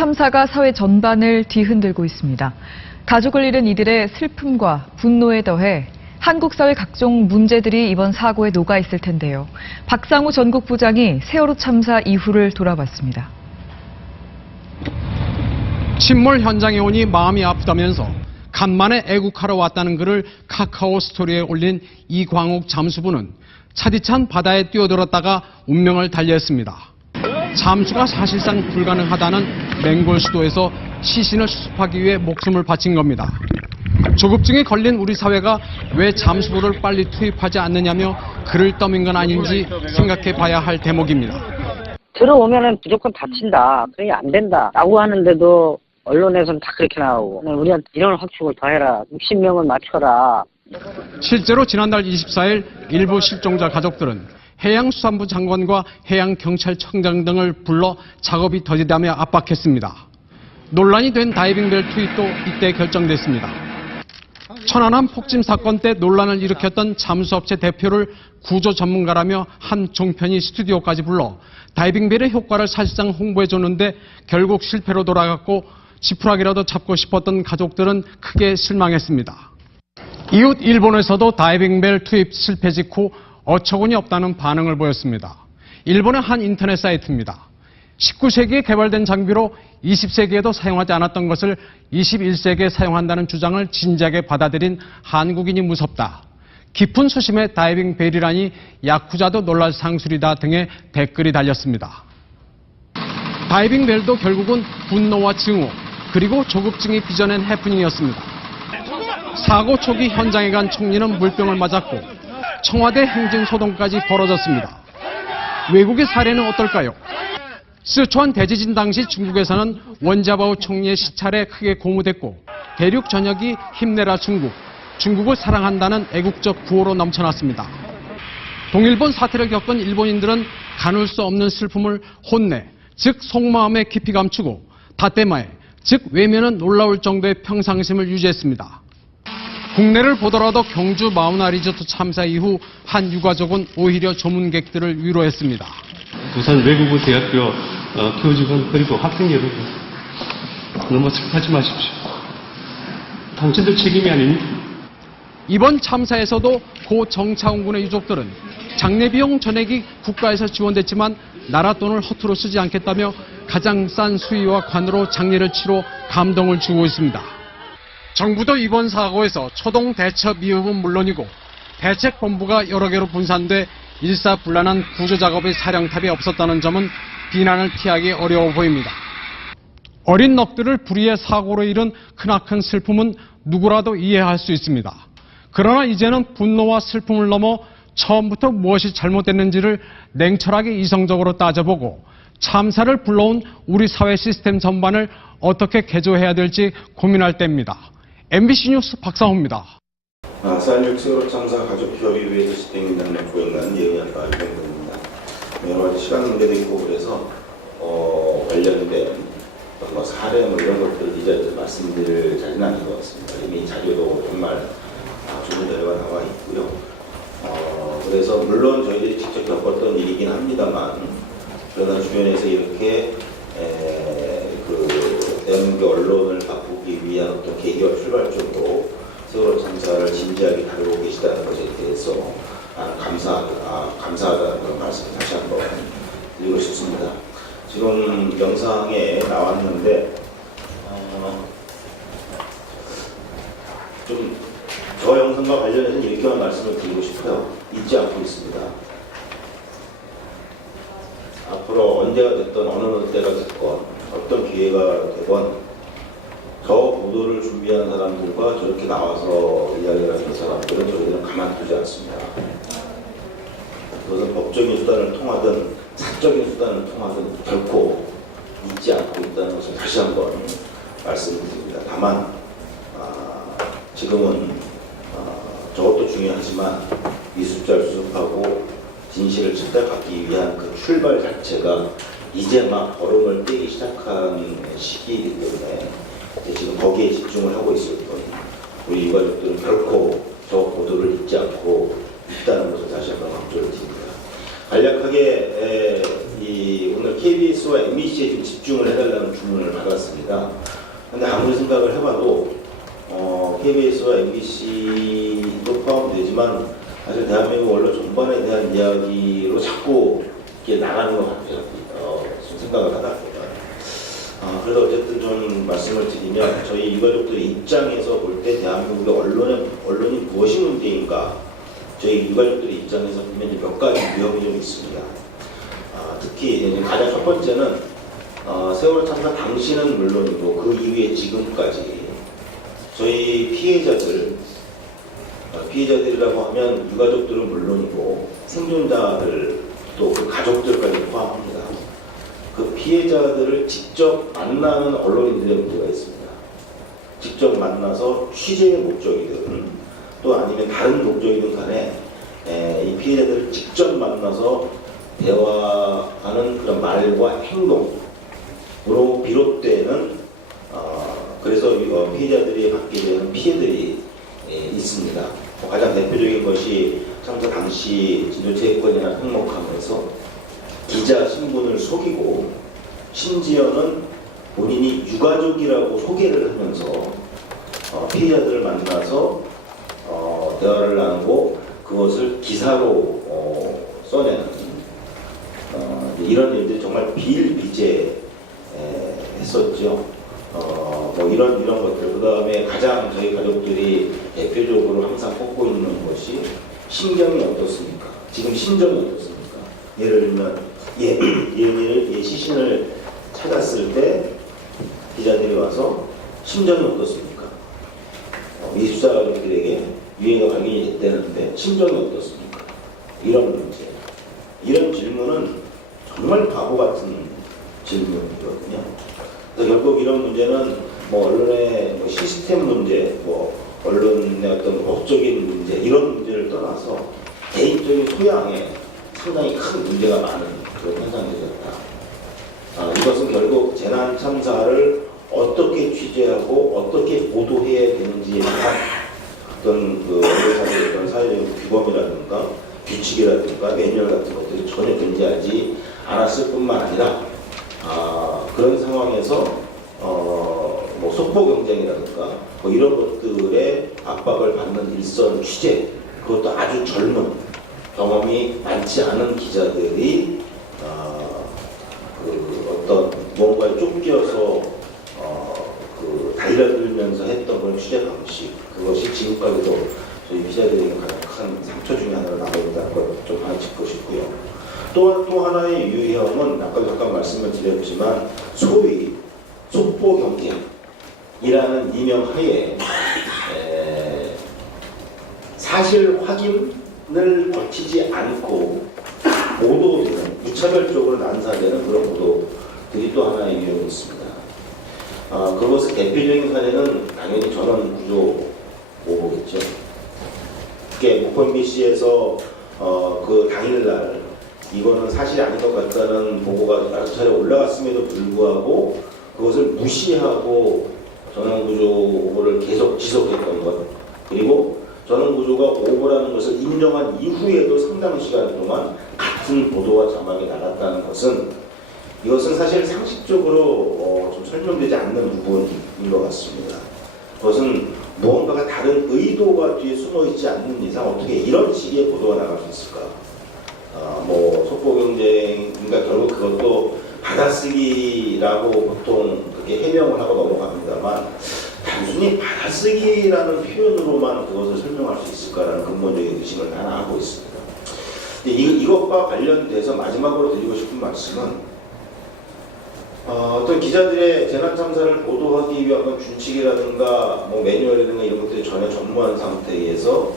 참사가 사회 전반을 뒤흔들고 있습니다. 가족을 잃은 이들의 슬픔과 분노에 더해 한국 사회 각종 문제들이 이번 사고에 녹아 있을 텐데요. 박상우 전국부장이 세월호 참사 이후를 돌아봤습니다. 침몰 현장에 오니 마음이 아프다면서 간만에 애국하러 왔다는 글을 카카오 스토리에 올린 이광욱 잠수부는 차디찬 바다에 뛰어들었다가 운명을 달리했습니다. 잠수가 사실상 불가능하다는 맹골 수도에서 시신을 수습하기 위해 목숨을 바친 겁니다. 조급증에 걸린 우리 사회가 왜 잠수부를 빨리 투입하지 않느냐며 글을 떠민 건 아닌지 생각해 봐야 할 대목입니다. 들어오면은 무조건 다친다. 그게 안 된다. 라고 하는데도 언론에서는 다 그렇게 나오고 우리한테 이런 확충을 더 해라. 60명을 맞춰라. 실제로 지난달 24일 일부 실종자 가족들은 해양수산부 장관과 해양경찰청장 등을 불러 작업이 더디다며 압박했습니다. 논란이 된 다이빙벨 투입도 이때 결정됐습니다. 천안함 폭침 사건 때 논란을 일으켰던 잠수업체 대표를 구조 전문가라며 한 종편이 스튜디오까지 불러 다이빙벨의 효과를 사실상 홍보해줬는데 결국 실패로 돌아갔고 지푸라기라도 잡고 싶었던 가족들은 크게 실망했습니다. 이웃 일본에서도 다이빙벨 투입 실패 직후 어처구니 없다는 반응을 보였습니다. 일본의 한 인터넷 사이트입니다. 19세기에 개발된 장비로 20세기에도 사용하지 않았던 것을 21세기에 사용한다는 주장을 진지하게 받아들인 한국인이 무섭다. 깊은 수심의 다이빙 벨이라니 야쿠자도 놀랄 상술이다 등의 댓글이 달렸습니다. 다이빙 벨도 결국은 분노와 증오 그리고 조급증이 빚어낸 해프닝이었습니다. 사고 초기 현장에 간 총리는 물병을 맞았고 청와대 행정소동까지 벌어졌습니다. 외국의 사례는 어떨까요? 스촨 대지진 당시 중국에서는 원자바오 총리의 시찰에 크게 고무됐고 대륙 전역이 힘내라 중국, 중국을 사랑한다는 애국적 구호로 넘쳐났습니다. 동일본 사태를 겪은 일본인들은 가눌 수 없는 슬픔을 혼내, 즉 속마음에 깊이 감추고 다테마에, 즉 외면은 놀라울 정도의 평상심을 유지했습니다. 국내를 보더라도 경주 마우나 리조트 참사 이후 한 유가족은 오히려 조문객들을 위로했습니다. 부산 외국어 대학교 교직원 그리고 학생 여러분 너무 슬퍼하지 마십시오. 당신들 책임이 아닙니다. 이번 참사에서도 고 정차훈 군의 유족들은 장례비용 전액이 국가에서 지원됐지만 나라 돈을 허투루 쓰지 않겠다며 가장 싼 수위와 관으로 장례를 치러 감동을 주고 있습니다. 정부도 이번 사고에서 초동 대처 미흡은 물론이고 대책본부가 여러 개로 분산돼 일사불란한 구조작업의 사령탑이 없었다는 점은 비난을 피하기 어려워 보입니다. 어린 넋들을 불의의 사고로 잃은 크나큰 슬픔은 누구라도 이해할 수 있습니다. 그러나 이제는 분노와 슬픔을 넘어 처음부터 무엇이 잘못됐는지를 냉철하게 이성적으로 따져보고 참사를 불러온 우리 사회 시스템 전반을 어떻게 개조해야 될지 고민할 때입니다. MBC 뉴스 박상호입니다. 쌀6 세월호 참사 가족협의회에서 집행인단을 고용한 예의학과 유병근입니다. 여러 가지 시간 문제도 있고 그래서 관련된 사례 이런 것들을 이 자리에서 말씀드릴 자리는 아닌 것 같습니다. 이미 자료도 정말 좋은 자료가 나와 있고요. 그래서 물론 저희들이 직접 겪었던 일이긴 합니다만 그러나 주변에서 이렇게 대한민국 언론을 바꾸기 위한 어떤 계기와 출발점으로 세월호 참사를 진지하게 다루고 계시다는 것에 대해서 감사하다는 그런 말씀을 다시 한번 드리고 싶습니다. 지금 영상에 나왔는데 좀 저 영상과 관련해서 이렇게만 말씀을 드리고 싶어요. 잊지 않고 있습니다. 앞으로 언제가 됐든 어느 때가 됐건 어떤 기회가 되건 저 보도를 준비한 사람들과 저렇게 나와서 이야기를 하는 사람들은 저희들은 가만두지 않습니다. 그것은 법적인 수단을 통하든 사적인 수단을 통하든 결코 잊지 않고 있다는 것을 다시 한번 말씀드립니다. 다만 지금은 저것도 중요하지만 미수자를 수습하고 진실을 찾아가기 위한 그 출발 자체가 이제 막 걸음을 떼기 시작한 시기이기 때문에 지금 거기에 집중을 하고 있을 뿐 우리 유가족들은 결코 저 보도를 잊지 않고 있다는 것을 다시 한번 강조를 드립니다. 간략하게 오늘 KBS와 MBC에 좀 집중을 해달라는 주문을 받았습니다. 근데 아무리 생각을 해봐도 KBS와 MBC도 포함되지만 사실 대한민국 언론 전반에 대한 이야기로 자꾸 이렇게 나가는 것 같아요. 좀 생각을 하다 보니까. 그래서 어쨌든 좀 말씀을 드리면 저희 유가족들의 입장에서 볼 때 대한민국의 언론이 무엇이 문제인가, 저희 유가족들의 입장에서 보면 몇 가지 위험이 좀 있습니다. 특히 가장 첫 번째는 세월호 참사 당시는 물론이고 그 이후에 지금까지 저희 피해자들이라고 하면 유가족들은 물론이고 생존자들 또 그 가족들까지 포함합니다. 그 피해자들을 직접 만나는 언론인들의 문제가 있습니다. 직접 만나서 취재의 목적이든 또 아니면 다른 목적이든 간에 이 피해자들을 직접 만나서 대화하는 그런 말과 행동으로 비롯되는 그래서 피해자들이 받게 되는 피해들이 있습니다. 가장 대표적인 것이 참사 당시 진도체육관이나 횡목하면서 기자 신분을 속이고 심지어는 본인이 유가족이라고 소개를 하면서 피해자들을 만나서 대화를 나누고 그것을 기사로 써내는 이런 일들이 정말 비일비재 했었죠. 뭐 이런 것들. 그 다음에 가장 저희 가족들이 대표적으로 항상 꼽고 있는 것이 심경이 어떻습니까? 지금 심정이 어떻습니까? 예를 들면 시신을 찾았을 때 기자들이 와서 심정이 어떻습니까? 미수사 가족들에게 유해가 발견이 됐다는데 심정이 어떻습니까? 이런 문제. 이런 질문은 정말 바보 같은 질문이거든요. 그래서 결국 이런 문제는 뭐 언론의 시스템 문제, 언론의 어떤 법적인 문제 이런 문제를 떠나서 개인적인 소양에 상당히 큰 문제가 많은 그런 현상이 되었다. 이것은 결국 재난 참사를 어떻게 취재하고 어떻게 보도해야 되는지에 대한 어떤 언론사의 어떤 사회적인 규범이라든가 규칙이라든가 매뉴얼 같은 것들이 전혀 존재하지 않았을 뿐만 아니라 그런 상황에서 속보 경쟁이라든가 이런 것들의 압박을 받는 일선 취재, 그것도 아주 젊은 경험이 많지 않은 기자들이 어떤 무언가에 쫓겨서 달려들면서 했던 그런 취재 방식, 그것이 지금까지도 저희 기자들에게 가장 큰 상처 중에 하나로 남아있다는 걸 좀 하나 짚고 싶고요. 또 하나의 유형은 아까 잠깐 말씀을 드렸지만 소위 속보 경쟁이라는 이명하에 사실 확인을 거치지 않고 보도되는 무차별적으로 난사되는 그런 보도들이 또 하나의 유형이 있습니다. 그것의 대표적인 사례는 당연히 전원구조 보고겠죠. 그게 목포 MBC에서 그 당일날 이거는 사실이 아닌 것 같다는 보고가 여러 차례 올라갔음에도 불구하고 그것을 무시하고 전원구조 오보를 계속 지속했던 것, 그리고 전원구조가 오보라는 것을 인정한 이후에도 상당 시간 동안 같은 보도와 자막이 나갔다는 것은 이것은 사실 상식적으로 좀 설명되지 않는 부분인 것 같습니다. 그것은 무언가가 다른 의도가 뒤에 숨어 있지 않는 이상 어떻게 이런 식의 보도가 나갈 수 있을까? 속보 경쟁, 그러니까 결국 그것도 받아쓰기라고 보통 그렇게 해명을 하고 넘어갑니다만 단순히 받아쓰기라는 표현으로만 그것을 설명할 수 있을까라는 근본적인 의심을 하나 하고 있습니다. 이것과 관련돼서 마지막으로 드리고 싶은 말씀은 어떤 기자들의 재난 참사를 보도하기 위한 어떤 준칙이라든가 매뉴얼이라든가 이런 것들이 전혀 전무한 상태에서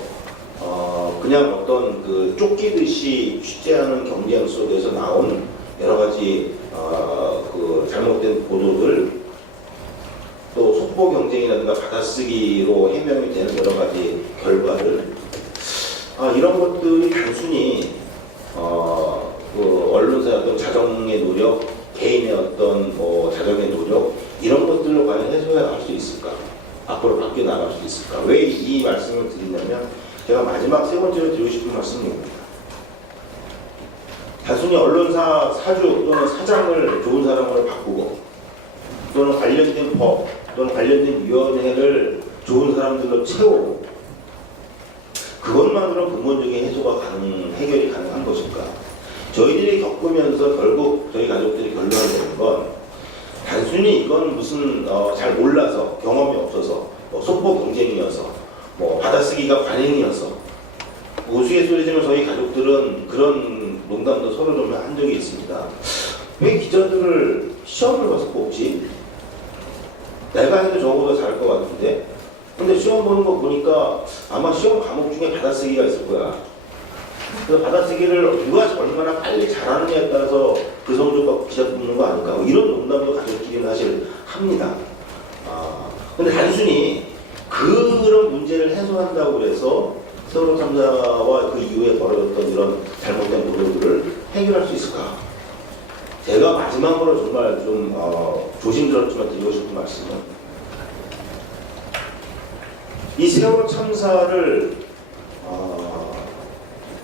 그냥 어떤 쫓기듯이 취재하는 경쟁 속에서 나온 여러 가지 잘못된 보도들, 또 속보 경쟁이라든가 받아쓰기로 해명이 되는 여러 가지 결과를 이런 것들이 단순히 언론사의 어떤 자정의 노력, 개인의 어떤 자정의 노력 이런 것들로 과연 해소할 수 있을까? 앞으로 바뀌어 나갈 수 있을까? 왜 이 말씀을 드리냐면 제가 마지막 세 번째로 드리고 싶은 말씀이 이겁니다. 단순히 언론사 사주 또는 사장을 좋은 사람으로 바꾸고 또는 관련된 법 또는 관련된 위원회를 좋은 사람들로 채우고 그것만으로 근본적인 해결이 가능한 것일까? 저희들이 겪으면서 결국 저희 가족들이 결론을 내는 건 단순히 이건 무슨 잘 몰라서 경험이 없어서 속보 경쟁이어서 받아쓰기가 관행이어서 우스갯소리지만 저희 가족들은 그런 농담도 서로 좀 한 적이 있습니다. 왜 기자들을 시험을 봐서 뽑지? 내가 해도 저보다 잘할 것 같은데 근데 시험 보는 거 보니까 아마 시험 과목 중에 받아쓰기가 있을 거야. 그래서 받아쓰기를 누가 얼마나 빨리 잘하느냐에 따라서 그 성적 갖고 기자 뽑는 거 아닐까? 이런 농담도 가족끼리는 사실 합니다. 근데 단순히 그런 문제를 해소한다고 해서 세월호 참사와 그 이후에 벌어졌던 이런 잘못된 보도들을 해결할 수 있을까? 제가 마지막으로 정말 좀 조심스럽지만 드리고 싶은 말씀은 이 세월호 참사를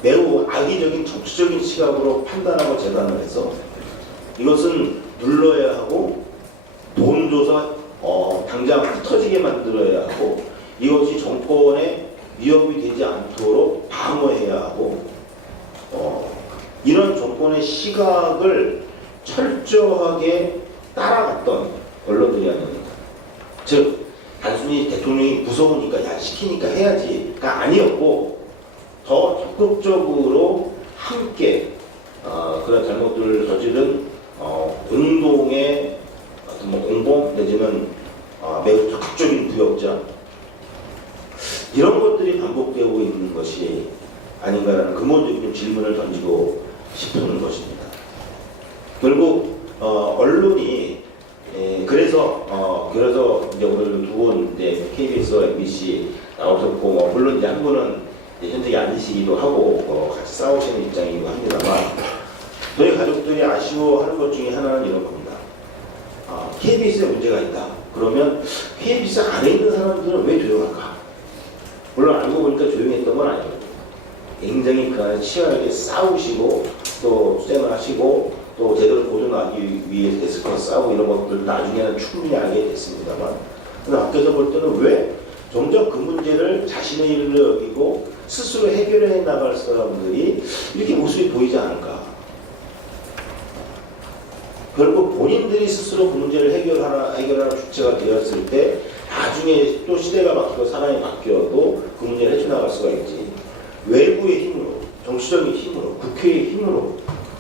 매우 악의적인 정치적인 시각으로 판단하고 재단을 해서 이것은 눌러야 하고 돈 줘서 당장 흩어지게 만들어야 하고 이것이 정권에 위협이 되지 않도록 방어해야 하고 이런 정권의 시각을 철저하게 따라갔던 언론들이 아닙니다. 즉 단순히 대통령이 무서우니까 야 시키니까 해야지가 아니었고 더 적극적으로 함께 그런 잘못들을 저지른 공동의 어떤 공범 내지는 매우 적극적인 부역자 이런 것들이 반복되고 있는 것이 아닌가라는 근본적인 질문을 던지고 싶은 것입니다. 결국 언론이 그래서 이제 오늘 두 분 KBS와 MBC 나오셨고 물론 이제 한 분은 현직에 앉으시기도 하고 같이 싸우시는 입장이기도 합니다만 저희 가족들이 아쉬워하는 것 중에 하나는 이런 겁니다. KBS에 문제가 있다. 그러면 KBS 안에 있는 사람들은 왜 조용할까? 물론 알고 보니까 조용했던 건 아니거든요. 굉장히 그 안에 치열하게 싸우시고 또 투쟁을 하시고 또 제대로 보존하기 위해 데스크와 싸우고 이런 것들 나중에는 충분히 알게 됐습니다만 근데 밖에서 볼 때는 왜 점점 그 문제를 자신의 일로 여기고 스스로 해결해 나갈 사람들이 이렇게 모습이 보이지 않을까? 결국 본인들이 스스로 그 문제를 해결하는 주체가 되었을 때 나중에 또 시대가 바뀌고 사람이 바뀌어도 그 문제를 해쳐나갈 수가 있지. 외부의 힘으로, 정치적인 힘으로, 국회의 힘으로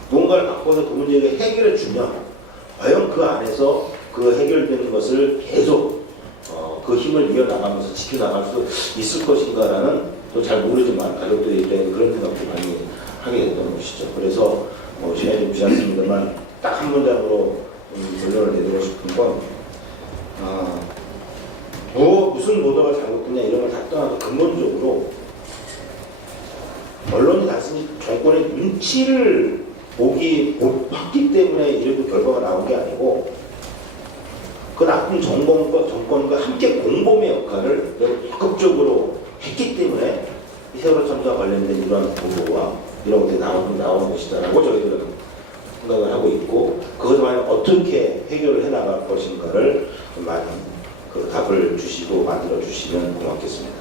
뭔가를 바꿔서 그 문제를 해결해 주면 과연 그 안에서 그 해결되는 것을 계속 그 힘을 이어나가면서 지켜나갈 수 있을 것인가라는 또 잘 모르지만 가족들이 그런 생각도 많이 하게 됐던 것이죠. 그래서 시간이 좀 지났습니다만 딱 한 문장으로 결론을 내리고 싶은 건 무슨 보도가 잘못됐냐 이런 걸 다 떠나서 근본적으로 언론이 단순히 정권의 눈치를 봤기 때문에 이런 결과가 나온 게 아니고 그 나쁜 정권과 함께 공범의 역할을 매우 적극적으로 했기 때문에 세월호 참사와 관련된 이러한 보도와 이런 것들이 나온 것이다라고 저희들은 생각을 하고 있고 그것을 과연 어떻게 해결을 해나갈 것인가를 많이 그 답을 주시고 만들어 주시면 고맙겠습니다.